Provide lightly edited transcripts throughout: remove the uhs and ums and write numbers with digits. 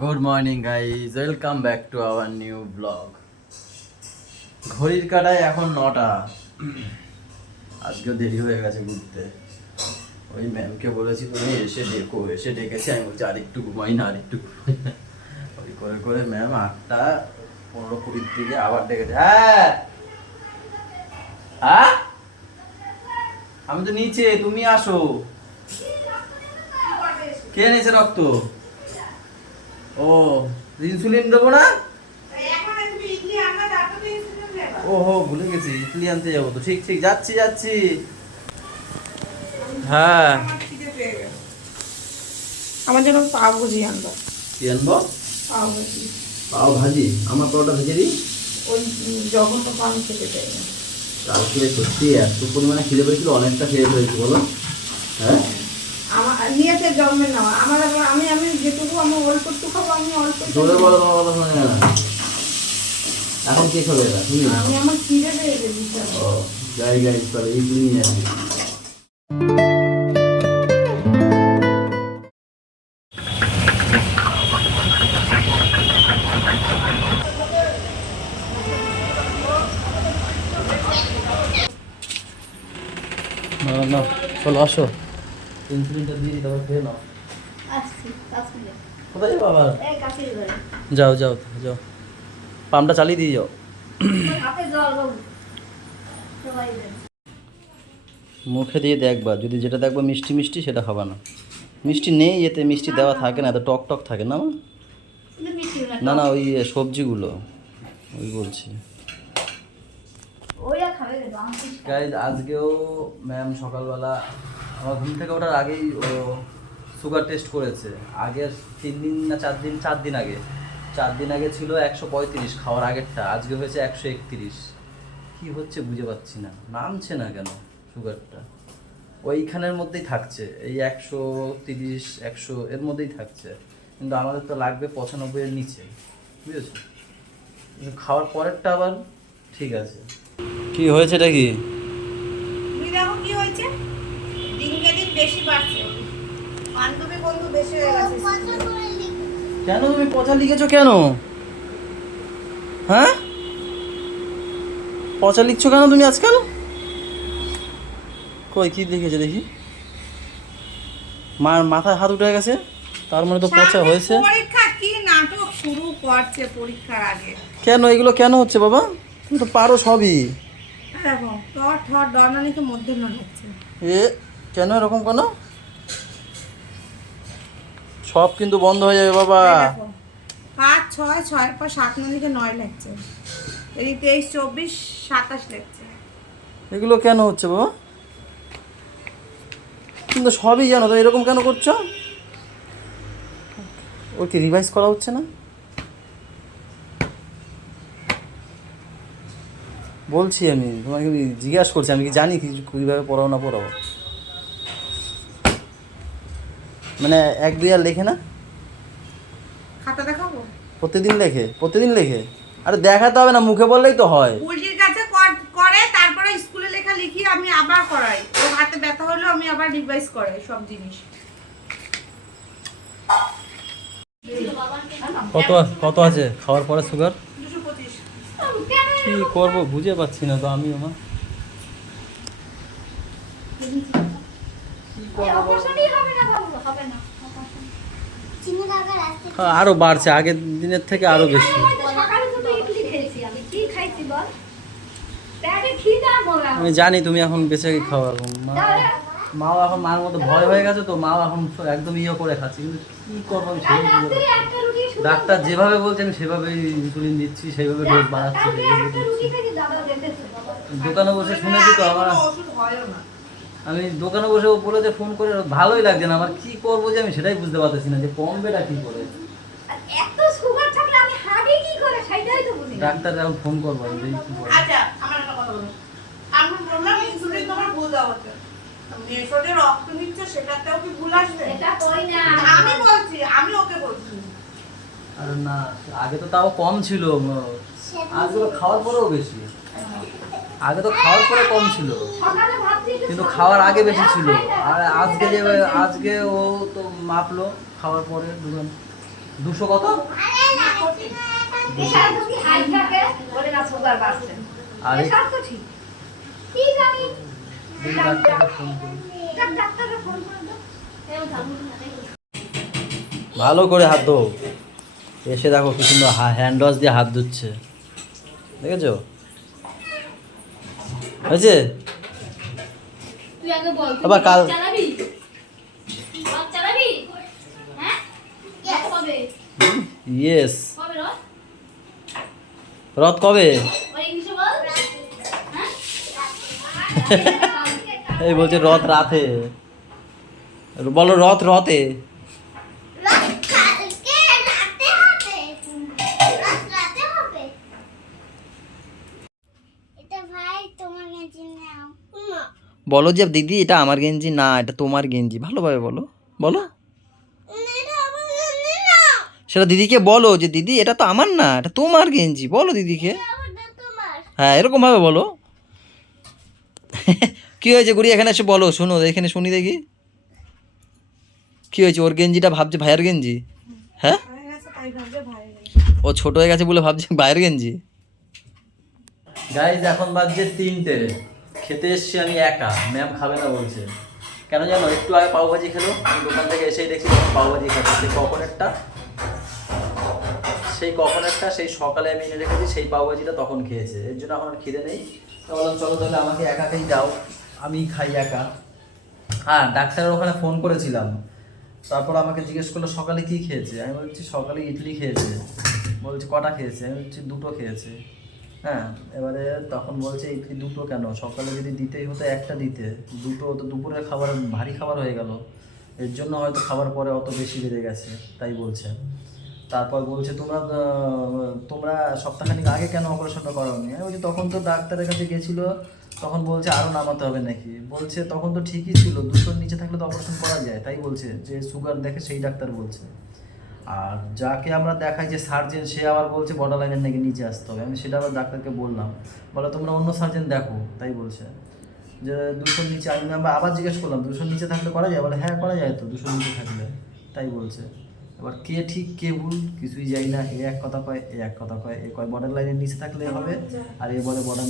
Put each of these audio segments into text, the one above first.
Good morning guys, welcome back to our new blog. ঘড়ির কাঁটায় এখন 9টা। আজকেও দেরি হয়ে গেছে ঘুরতে। ওই ম্যামকে বলেছি তুমি এসে ডেকো, এসে ডেকেছি। আমি বলছি আরেকটু ঘুমাই না, আরেকটু ঘুমাই না। ওই করে করে ম্যাম 8:15-20 দিকে আবার ডেকেছে। হ্যাঁ হ্যাঁ, আমি তো নিচে, তুমি আসো। কে এনেছে রক্ত? ও, ইনসুলিন দেবো না? ওহো, ভুলে গেছি, ইডলি আনতে যাবো তো। ঠিক ঠিক, যাচ্ছি যাচ্ছি। হ্যাঁ, আমার জন্য পাও ভাজি আনবো। কি আনবো? পাও ভাজি। পাও ভাজি? আমার পাওটা ভেজে দিই। ওই যখন তো পান খেতে চাই না। কালকে সত্যি এত পরিমাণে খিদে পেয়েছিল, অনেকটা খেয়ে ফেলেছি বলো। হ্যাঁ, আমার নিয়েছে জন্মের নেওয়া। আমি আমি যেটুকু আমি অল্প একটু খাবো, আমি অল্প একটু জোরে বলো, তোমার কথা শোনে না। এখন কে খাবে এটা? তুমি? আমি আমার খিদে পেয়ে গেছি। ও, যাই যাই, চলো ইডলি নিয়ে আসি। না না, চলো আসো, ইনসুলিনটা দিয়ে দিই, তারপর খেয়ে নাও। কোথায় যাবো আবার? যাও যাও যাও, পাম্পটা চালিয়ে দিয়ে যাও। মুখে দিয়ে দেখবা, যদি যেটা দেখবা মিষ্টি মিষ্টি সেটা খাবা না। মিষ্টি নেই এতে, মিষ্টি দেওয়া থাকে না, এত টক টক থাকে না। না না, ওই সবজিগুলো, ওই বলছি। গাইজ, আজকেও ম্যাম সকালবেলা আমার ঘুম থেকে ওঠার আগেই ও সুগার টেস্ট করেছে। আগের 3 দিন না 4 দিন, 4 দিন আগে, 4 দিন আগে ছিল 135 খাওয়ার আগেরটা, আজকে হয়েছে 131। কি হচ্ছে বুঝে পাচ্ছি না, নামছে না কেন সুগারটা। ওইখানের মধ্যেই থাকছে, এই 130 100 এর মধ্যেই থাকছে, কিন্তু আমাদের তো লাগবে 95-এর নিচে, বুঝেছো? কিন্তু খাওয়ার পরেরটা আবার ঠিক আছে। কি হয়েছে এটা? কি তুমি দেখো কি হয়েছে, দিনকে দিন বেশি বাড়ছে। বান্ধবী বন্ধু বেশি হয়ে গেছে। কেন তুমি পচা লিখেছো কেন? হ্যাঁ, পচা লিখছো কেন তুমি আজকাল? কই কি লিখেছো দেখি? মার মাথায় হাত উঠে গেছে, তার মানে তো পচা হয়েছে। পরীক্ষা কি নাটক শুরু করছে পরীক্ষার আগে। কেন এগুলো কেন হচ্ছে বাবা? তুমি তো পারো সবই। দেখো টর ঠর ডরনানিকে মধ্যে হচ্ছে। এ কেন এরকম কেন? সব কিন্তু বন্ধ হয়ে যাবে বাবা। 5 6 6 পর 7 নানিকে 9 লাগছে। এই 23 24 27 লাগছে। এগুলো কেন হচ্ছে বাবা? কিন্তু সবই জানো তো, এরকম কেন করছো? ওর কি রিভাইজ করা হচ্ছে না? বলছি, আমি তোমাকে জিজ্ঞাসা করছি, আমি কি জানি কি কীভাবে পড়াও না পড়াবো? মানে 1 2 আর লেখে না? খাতা দেখাবো? প্রতিদিন লেখে, প্রতিদিন লেখে। আরে দেখাতে হবে না, মুখে বললেই তো হয়। পুলিশের কাছে করে, তারপরে স্কুলে লেখা লিখি আমি আবার করাই। ও হাতে ব্যথা হলো আমি আবার রিভাইজ করাই সব জিনিস। কত কত আছে খাওয়ার পরে সুগার? 225। কি করবো বুঝে পাচ্ছি না তো আমিও মা। আরো বাড়ছে, আগের দিনের থেকে আরো বেশি। আমি জানি তুমি এখন বেঁচে খাও এখন। মাও এখন মার মতো ভয় হয়ে গেছে তো, মাও এখন একদম ইয়ে করে খাচ্ছি, কিন্তু কি করবো আমি সেই বুঝে পাচ্ছি না। ডাক্তার যেভাবে বলছে আমি সেভাবেই ইনসুলিন দিচ্ছি, সেইভাবে ডোজ বাড়াচ্ছি, দোকানে বসে শুনেছি তো আমার। আমি দোকানে বসে ও বলে যে ফোন করে, ভালোই লাগছে না আমার। কি করবো যে আমি সেটাই বুঝতে পারতেছি না, যে কমবেটা কি করে। ডাক্তার এখন ফোন করবো আমি, দেখি কি করে। আচ্ছা আমার একটা কথা বলো, আমি বললাম ইনসুলিন তোমার ভুল দেওয়া হচ্ছে, মেশোতে রক্ত নিচ্ছে সেটাতেও কি ভুল আসবে? এটা কই না, আমি বলছি, আমি ওকে বলছি। আরে না, আগে তো তাও কম ছিল, আগে তো খাওয়ার পরেও বেশি। আগে তো খাওয়ার পরে কম ছিল, কিন্তু খাওয়ার আগে বেশি ছিল। আর আজকে ও তো মাপলো খাওয়ার পরে দুজন। 200 কত? আর ভালো করে হাত ধো। এসে দেখো কি সুন্দর হ্যান্ড ওয়াশ দিয়ে হাত ধুচ্ছে, দেখেছো? হয়েছে? আবার কাল ইয়েস, রথ কবে? এই বলছে রথ রাতে, বলো রথ রথে। বলো যে দিদি এটা আমার গেঞ্জি না, এটা তোমার গেঞ্জি, ভালোভাবে বলো, বলো সেটা দিদিকে বলো যে দিদি এটা তো আমার না, এটা তোমার গেঞ্জি, বলো দিদিকে। হ্যাঁ এরকম ভাবে বলো। কি হয়েছে গুড়ি, এখানে এসে বলো, শোনো এখানে শুনি দেখি কি হয়েছে। ওর গেঞ্জিটা ভাবছে ভাইয়ের গেঞ্জি? হ্যাঁ ও ছোট হয়ে গেছে বলে ভাবছে ভাইয়ের গেঞ্জি। গাইজ এখন বাজছে 3টে, খেতে এসছি আমি একা, ম্যাম খাবে না বলছে। কেন জানো? একটু আগে পাওভাজি খেলো, আমি দোকান থেকে এসেই দেখছি পাওভাজি খাচ্ছে। সেই কখনেরটা সেই সকালে আমি এনে রেখেছি, সেই পাওভাজিটা তখন খেয়েছে, এর জন্য এখন আর খিদে নেই। তো বললাম চলো তাহলে আমাকে একাকেই দাও, আমি খাই একা। হ্যাঁ ডাক্তারের ওখানে ফোন করেছিলাম, তারপর আমাকে জিজ্ঞেস করলো সকালে কি খেয়েছে। আমি বলছি সকালে ইডলি খেয়েছে। বলছি কটা খেয়েছে? আমি বলছি 2টো খেয়েছে। হ্যাঁ এবারে তখন বলছে ইডলি 2টো কেন, সকালে যদি দিতেই হতো একটা দিতে, 2টো তো দুপুরের খাবার ভারী খাবার হয়ে গেল, এর জন্য হয়তো খাবার পরে অত বেশি বেড়ে গেছে, তাই বলছে। তারপর বলছে তোমরা সপ্তাহখানিক আগে কেন অপারেশনটা করাওনি? আমি বলছি তখন তো ডাক্তারের কাছে গেছিলো, তখন বলছে আরও নামাতে হবে নাকি। বলছে তখন তো ঠিকই ছিল, 200-র নিচে থাকলে তো অপারেশন করা যায়, তাই বলছে। যে সুগার দেখে সেই ডাক্তার বলছে। আর যাকে আমরা দেখাই যে সার্জেন, সে আবার বলছে বর্ডার লাইনের নাকি নিচে আসতে হবে। আমি সেটা আবার ডাক্তারকে বললাম, বলে তোমরা অন্য সার্জেন দেখো, তাই বলছে। যে 200-র নিচে, আমি আবার জিজ্ঞেস করলাম 200-র নিচে থাকলে করা যায়? বলে হ্যাঁ করা যায় তো 200-র নিচে থাকলে, তাই বলছে। এবার কে ঠিক কে ভুল কিছুই যাই না, এ এক কথা কয় এ এক কথা কয়। এ কয় বর্ডার লাইনের নিচে থাকলে হবে, আর এ বলে বর্ডার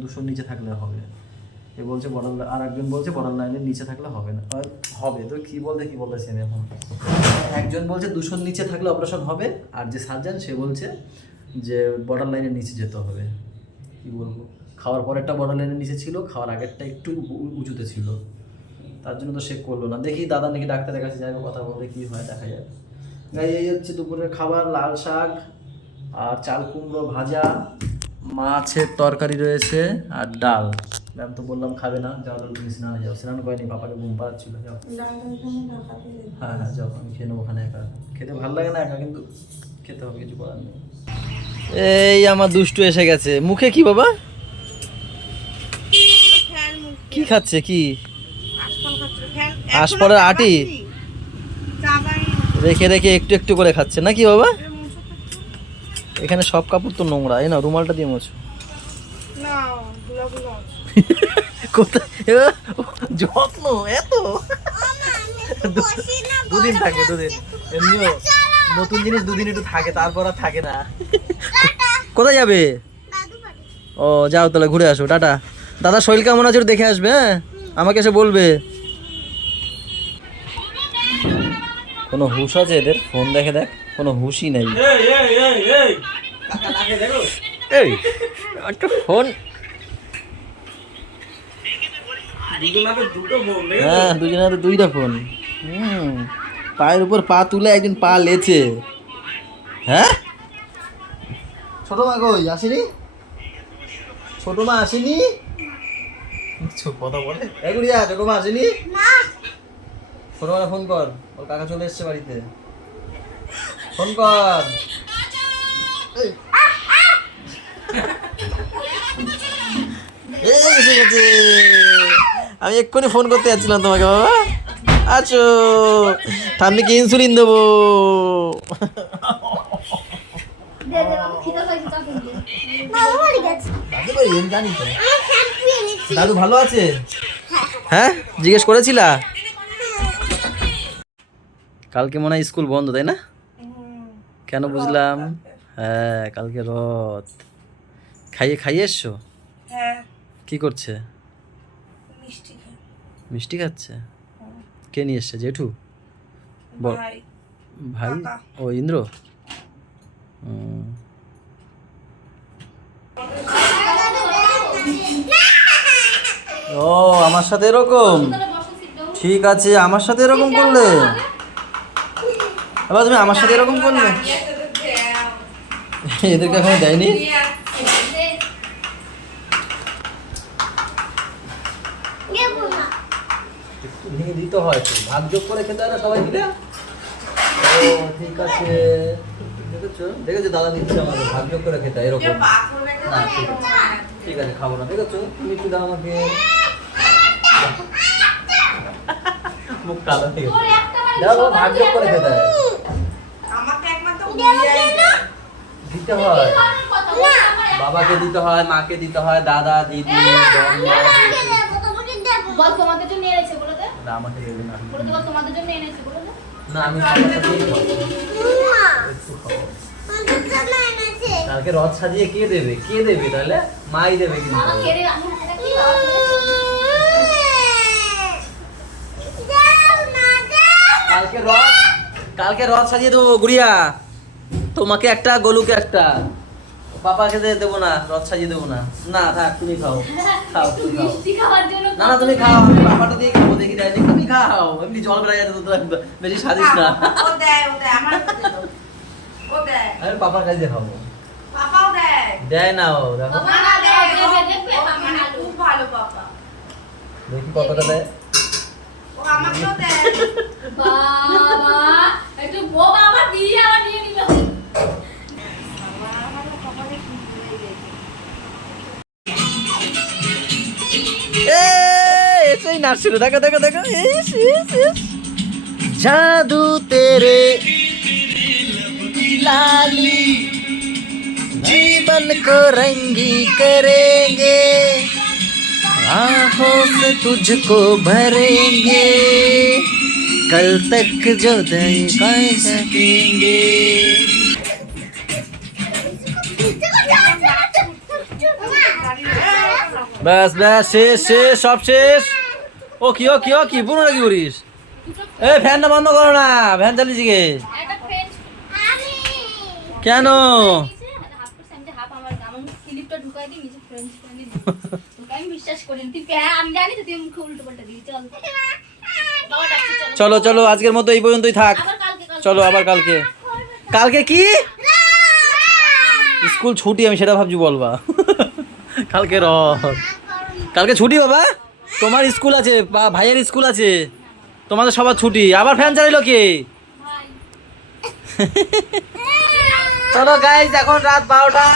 200-র নিচে থাকলে হবে। এ বলছে আর একজন বলছে বর্ডার লাইনের নিচে থাকলে হবে না, হবে। তো কি বলতেছি আমি এখন? একজন বলছে 200-র নিচে থাকলে অপারেশন হবে, আর যে সার্জন সে বলছে যে বর্ডার লাইনের নিচে যেতে হবে। কি বলবো, খাওয়ার পরেরটা বর্ডার লাইনের নিচে ছিল, খাওয়ার আগেরটা একটু উঁচুতে ছিল, তার জন্য তো সে করলো না। দেখি দাদা নাকি ডাক্তারের কাছে যাবে, কথা বলতে কি হয় দেখা যায়। এই হচ্ছে দুপুরের খাবার, লাল শাক আর চাল কুমড়ো ভাজা, মাছের তরকারি রয়েছে আর ডাল। ম্যাম তো বললাম খাবে না, যাও তুমি স্নানে যাও। স্নান করেনি, পাপাকে ঘুম পাচ্ছিল, যাও। হ্যাঁ হ্যাঁ যাও, আমি খেয়ে নেবো ওখানে একা। খেতে ভালো লাগে না একা, কিন্তু খেতে হবে, কিছু করার নেই। এই আমার দুষ্টু এসে গেছে। মুখে কি বাবা? কি খাচ্ছে? কি আশপরের আটি রেখে রেখে একটু একটু করে খাচ্ছে নাকি বাবা? এখানে সব কাপড় তো নোংরা, এই না রুমালটা দিয়ে মোছো। কোথায় যত্ন এত? দুদিন থাকে, দুদিন এমনিও নতুন জিনিস দুদিন একটু থাকে, তারপর আর থাকে না। কোথায় যাবে? ও যাও তাহলে ঘুরে আসো, টাটা। দাদা শরীর কেমন আছে দেখে আসবে, হ্যাঁ আমাকে এসে বলবে। কোনো হুঁশ আছে এদের? ফোন দেখে দেখ, কোনো হুঁশই নাই। এই একটা ফোন, হ্যাঁ দুজনের হাতে 2টা ফোন। পায়ের উপর পা তুলে একজন পা লেছে। হ্যাঁ ছোট মা কই আসেনি? ছোট মা আসেনি? কথা বলে এগুড়িয়া, ছোট মা আসেনি? ছোট মা ফোন কর, ওর কাকা চলে এসছে বাড়িতে, ফোন কর। এসে গেছে, আমি এক্ষুনি ফোন করতে যাচ্ছিলাম তোমাকে। বাবা আছো? ঠাম্মিকে ইনসুলিন দেবো। দাদু ভালো আছে? হ্যাঁ জিজ্ঞেস করেছিলা? কালকে মনে হয় স্কুল বন্ধ, তাই না? কেন বুঝলাম। হ্যাঁ, কালকে রথ। খাইয়ে এসছো? হ্যাঁ, কি করছে? মিষ্টি খাই। মিষ্টি খাচ্ছে? কে নিয়ে এসছে? জেঠু? বল। ভাই, ভাই? কাকা। ও ইন্দ্র। হুম। ও আমার সাথে এরকম? ঠিক আছে, আমার সাথে এরকম করলে? এবার তুমি আমার সাথে এরকম করলে? এদেরকে এখনো দেয়নি? একটু ভেঙে দিতে হয় তো, ভাগ যোগ করে খেতে হয় না সবাই মিলে? ও ঠিক আছে, দেখেছো দাদা দিচ্ছে আমাকে, ভাগ যোগ করে খেতে হয় এরকম। না ঠিক আছে, খাবো না, দেখেছো? তুমি একটু দাও আমাকে। মুখ কালো হয়ে গেছে। দাও, ভাগ যোগ করে খেতে হয়। আমাকে একমাত্র দিতে হয়, বাবাকে দিতে হয়, মাকে দিতে হয়, দাদা দিদি বল তোমাদের জন্য এনেছে বলে দে। আমাকে দেবে না। বলে দে বল তোমাদের জন্য এনেছে বলে দে। না আমি খাবার সাথেই খাবো। একটু খাবো। কালকে রথ সাজিয়ে কে দেবে? কে দেবে তাহলে? মাই দেবে কিন্তু। বাবা কেড়ে আমি এটা কি কালকে রথ সাজিয়ে দেবো গুড়িয়া। তোমাকে একটা, গোলুকে একটা। পাপাকে দেবো না, রথ সাজিয়ে দেবো না। না থাক, তুমি খাও। খাও তুমি খাও। মিষ্টি খাওয়ার জন্য না না তুমি খাও, আমি পাপাটা দিয়ে খাবো, দেখি দেয় নাকি। তুমি খাও, এমনি জল বেড়ে যাবে তো, তোরা বেশি সাজিস না। ও দেয়, আমার ও দেয়। আমি পাপার কাছে খাবো। পাপাও দেয়। দেয় না ও, দেখো বাবা না দেয়, দেবে, ও দেখবে, আমি মানে ভালো। খুব ভালো পাপা। দেখি কতটা দেয়। ও আমাকেও দেয়। বাবা একটু বোবা আমার দিয়ে আবার নিয়ে নিল। ऐसे ही नाच शुरू देखो देखो देखो इस जादू तेरे लाली जीवन को रंगी करेंगे आँखों से तुझको भरेंगे कल तक जो दे कर सकेंगे ব্যাস ব্যাস শেষ শেষ সব শেষ ও কি পুরো কি করিস এ ফ্যানটা বন্ধ করো না ফ্যান চালিয়েছি কে একটা ফ্রেন্ড কেন হাফ আমার ক্লিপটা ঢুকাই দিই নিচে ফ্রেন্ড আমি বিশ্বাস করি তুই আমি জানি তো তুই মুখে উল্টো পাল্টা দিবি চল বাবা ডাকছে চলো চলো আজকের মতো এই পর্যন্তই থাক আবার কালকে চলো আবার কালকে কালকে কি স্কুল ছুটি আমি সেটা ভাবছি বলবা কালকে কালকে ছুটি বাবা তোমার স্কুল আছে বা ভাইয়ের স্কুল আছে তোমাদের সবার ছুটি আবার ফ্যান চালাইলো কে ভাই চলো গাইস এখন রাত 12টা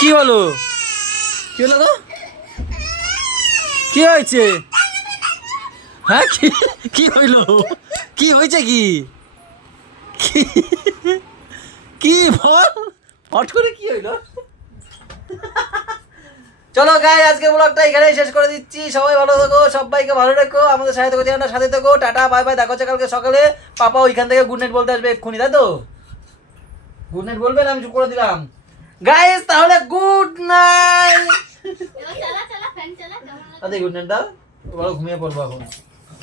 কি হলো গো কি হয়েছে হ্যাঁ কি হইলো কি হয়েছে কি বল হট করে কি হইলো চলো গাই আজকে ব্লগটা এখানেই শেষ করে দিচ্ছি সবাই ভালো থাকো সবাইকে ভালো রেখো আমাদের সাথে থাকো চ্যানেলটার সাথে থাকো টাটা বাই বাই দেখো কালকে সকালে পাপা ওইখান থেকে গুড নাইট বলতে আসবে এক্ষুনি তাই তো গুড নাইট বলবেন আমি চুপ করে দিলাম গাইস তাহলে গুড নাইট চালা ফ্যান চালা আরে গুড নাইট দাও বড় ঘুমিয়ে পড়বো এখন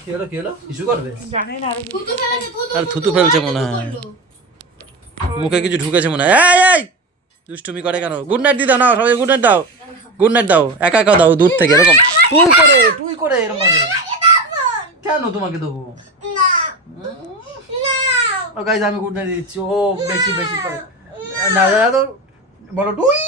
কি হলো ইস্যু করবে জানি না থুতু ফেলেছে আর থুতু ফেলছে মনে হয় মুখে কিছু ঢুকেছে মনে হয় এই দুষ্টুমি করে কেন গুড নাইট দি দাও না সবাই গুড নাইট দাও একা একা দাও দূর থেকে এরকম তুই করে এরকম ভাবে কেন তোমাকে দেবো ও গাইস আমি গুড নাইট দিচ্ছি ও বেশি করে না দাদা তো বলো টুই